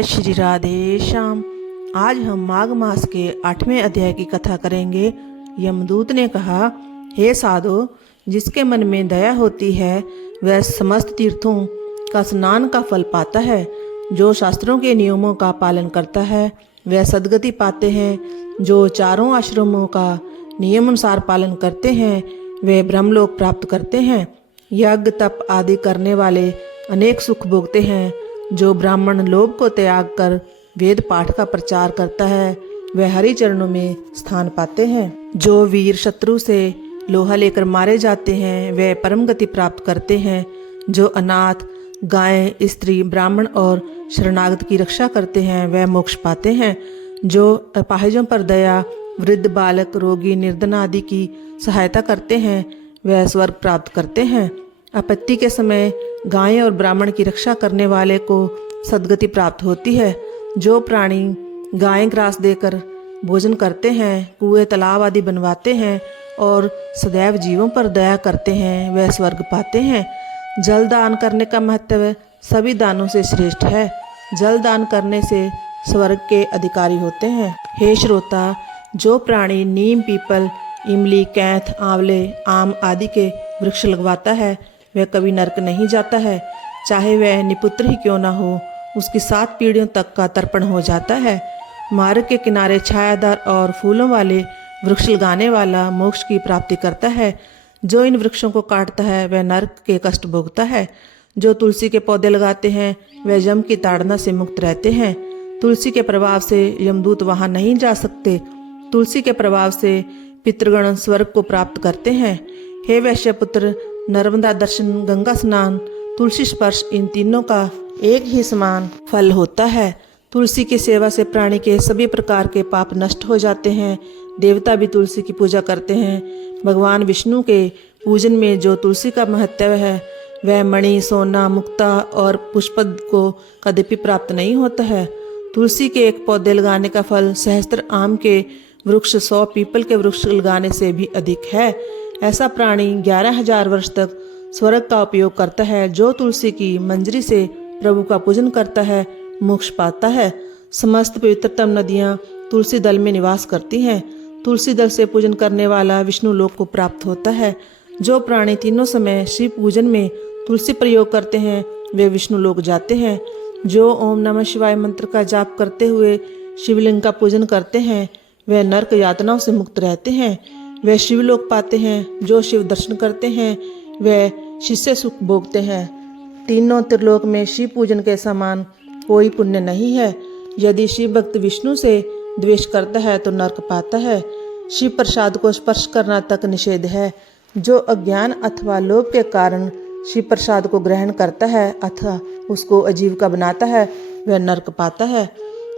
जय श्री राधे श्याम। आज हम माघ मास के 8वें अध्याय की कथा करेंगे। यमदूत ने कहा, हे साधो, जिसके मन में दया होती है वह समस्त तीर्थों का स्नान का फल पाता है। जो शास्त्रों के नियमों का पालन करता है वह सद्गति पाते हैं। जो चारों आश्रमों का नियम अनुसार पालन करते हैं वे ब्रह्मलोक प्राप्त करते हैं। यज्ञ तप आदि करने वाले अनेक सुख भोगते हैं। जो ब्राह्मण लोभ को त्याग कर वेद पाठ का प्रचार करता है वह हरि चरणों में स्थान पाते हैं। जो वीर शत्रु से लोहा लेकर मारे जाते हैं वे परम गति प्राप्त करते हैं। जो अनाथ, गाय, स्त्री, ब्राह्मण और शरणागत की रक्षा करते हैं वह मोक्ष पाते हैं। जो अपाहिजों पर दया, वृद्ध, बालक, रोगी, निर्धन आदि की सहायता करते हैं वह स्वर्ग प्राप्त करते हैं। आपत्ति के समय गाय और ब्राह्मण की रक्षा करने वाले को सद्गति प्राप्त होती है। जो प्राणी गाय ग्रास देकर भोजन करते हैं, कुएं, तालाब आदि बनवाते हैं और सदैव जीवों पर दया करते हैं वह स्वर्ग पाते हैं। जल दान करने का महत्व सभी दानों से श्रेष्ठ है। जल दान करने से स्वर्ग के अधिकारी होते हैं। हे श्रोता, जो प्राणी नीम, पीपल, इमली, कैंथ, आंवले, आम आदि के वृक्ष लगवाता है वह कभी नरक नहीं जाता है। चाहे वह निपुत्र ही क्यों न हो, उसकी 7 पीढ़ियों तक का तर्पण हो जाता है। मार्ग के किनारे छायादार और फूलों वाले वृक्ष लगाने वाला मोक्ष की प्राप्ति करता है। जो इन वृक्षों को काटता है वह नरक के कष्ट भोगता है। जो तुलसी के पौधे लगाते हैं वह यम की ताड़ना से मुक्त रहते हैं। तुलसी के प्रभाव से यमदूत वहां नहीं जा सकते। तुलसी के प्रभाव से पितृगण स्वर्ग को प्राप्त करते हैं। हे वैश्यपुत्र, नर्मदा दर्शन, गंगा स्नान, तुलसी स्पर्श, इन तीनों का एक ही समान फल होता है। तुलसी की सेवा से प्राणी के सभी प्रकार के पाप नष्ट हो जाते हैं। देवता भी तुलसी की पूजा करते हैं। भगवान विष्णु के पूजन में जो तुलसी का महत्व है वह मणि, सोना, मुक्ता और पुष्पद को कदापि प्राप्त नहीं होता है। तुलसी के एक पौधे लगाने का फल सहस्त्र आम के वृक्ष, 100 पीपल के वृक्ष लगाने से भी अधिक है। ऐसा प्राणी 11,000 वर्ष तक स्वर्ग का उपयोग करता है। जो तुलसी की मंजरी से प्रभु का पूजन करता है मोक्ष पाता है। समस्त पवित्रतम नदियाँ तुलसी दल में निवास करती हैं। तुलसी दल से पूजन करने वाला विष्णु लोक को प्राप्त होता है। जो प्राणी तीनों समय शिव पूजन में तुलसी प्रयोग करते हैं वे विष्णु लोक जाते हैं। जो ओम नमः शिवाय मंत्र का जाप करते हुए शिवलिंग का पूजन करते हैं वे नरक यातनाओं से मुक्त रहते हैं। वे शिवलोक पाते हैं। जो शिव दर्शन करते हैं वे शिष्य सुख भोगते हैं। तीनों त्रिलोक में शिव पूजन के समान कोई पुण्य नहीं है। यदि शिव भक्त विष्णु से द्वेष करता है तो नरक पाता है। शिव प्रसाद को स्पर्श करना तक निषेध है। जो अज्ञान अथवा लोभ के कारण शिव प्रसाद को ग्रहण करता है अथवा उसको आजीविका बनाता है वह नरक पाता है।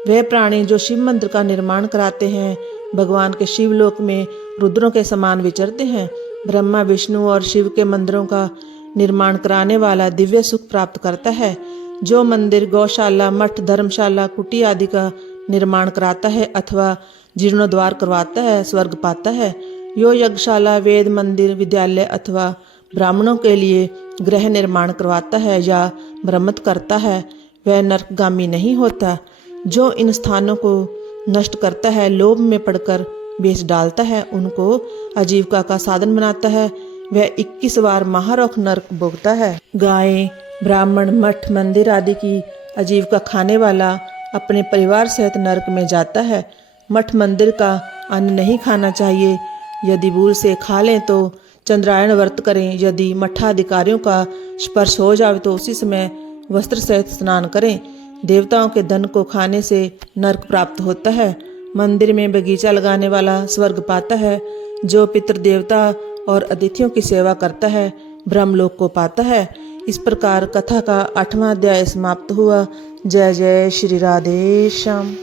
वे प्राणी जो शिव मंदिर का निर्माण कराते हैं भगवान के शिवलोक में रुद्रों के समान विचरते हैं। ब्रह्मा, विष्णु और शिव के मंदिरों का निर्माण कराने वाला दिव्य सुख प्राप्त करता है। जो मंदिर, गौशाला, मठ, धर्मशाला, कुटी आदि का निर्माण कराता है अथवा जीर्णोद्वार करवाता है स्वर्ग पाता है। जो यज्ञशाला, वेद मंदिर, विद्यालय अथवा ब्राह्मणों के लिए गृह निर्माण करवाता है या मरम्मत करता है वह नरकगामी नहीं होता। जो इन स्थानों को नष्ट करता है, लोभ में पड़कर बेच डालता है, उनको आजीविका का साधन बनाता है वह 21 बार महारौख नरक भोगता है। गाय, ब्राह्मण, मठ, मंदिर आदि की आजीविका खाने वाला अपने परिवार सहित नरक में जाता है। मठ मंदिर का अन्न नहीं खाना चाहिए। यदि भूल से खा लें तो चंद्रायण व्रत करें। यदि मठाधिकारियों का स्पर्श हो जाए तो उसी समय वस्त्र सहित स्नान करें। देवताओं के धन को खाने से नरक प्राप्त होता है। मंदिर में बगीचा लगाने वाला स्वर्ग पाता है। जो पितृ देवता और अतिथियों की सेवा करता है ब्रह्मलोक को पाता है। इस प्रकार कथा का 8वां अध्याय समाप्त हुआ। जय जय श्री राधे श्याम।